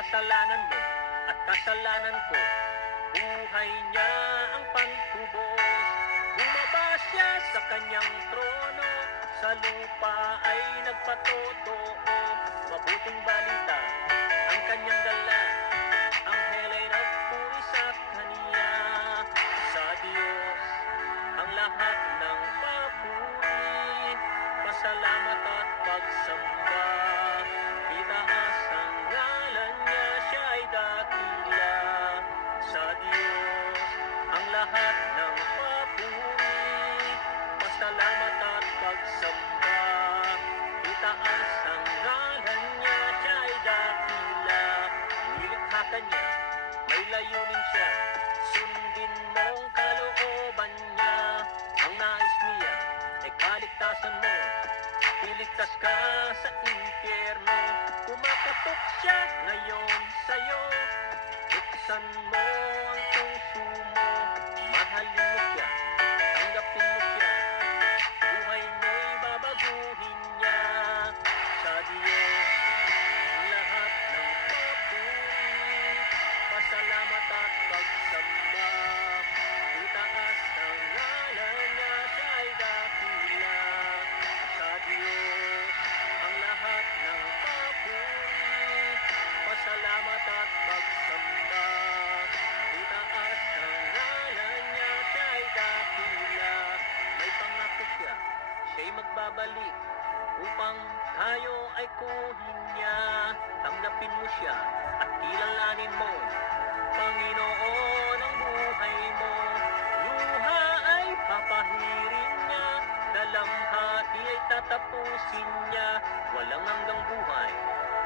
kasalanan mo at kasalanan ko. Buhay niya ang pantubos, bumaba siya sa kanyang trono, sa lupa ay nagpatotoo, mabuting balita ang kanyang dala, anghel ay nagpuri sa kanya. Sa Diyos ang lahat ng papuri, pasalamat at pagsamba, itaas ang ngalan niya, siya ay dakila. Sa Diyos ang lahat ng papuri, pasalamat at pagsamba, itaas ang ngalan niya, siya ay dakila. Nilikha ka niya, may layunin siya, sundin mong kalooban niya. Ang nais niya ay kaligtasan mo, iligtas ka sa impyerno. Kumakatok siya ngayon sa'yo, buksan mo ang puso mo, mahalin mo siya, tanggapin mo siya, buhay mo'y babaguhin niya. Sa Diyos ang lahat ng papuri, pasalamat at pagsamba, itaas ang ngalan niya, siya ay dakila. Sa Diyos ang lahat ng papuri, pasalamat at pagsamba, itaas ang ngalan niya, siya ay dakila. May pangako siya, siya'y magbabalik upang tayo ay kuhin niya. Tanggapin mo siya at kilalanin mo, Panginoon ang buhay mo. Luha ay papahirin niya, dalamhati ay tatapusin niya. Walang hanggang buhay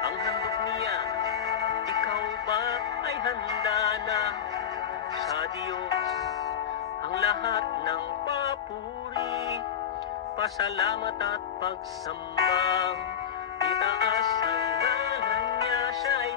ang handog niya, ikaw ba ay handa na? Sa Diyos ang lahat ng papuri, pasalamat at pagsamba, itaas ang ngalan niya, siya ay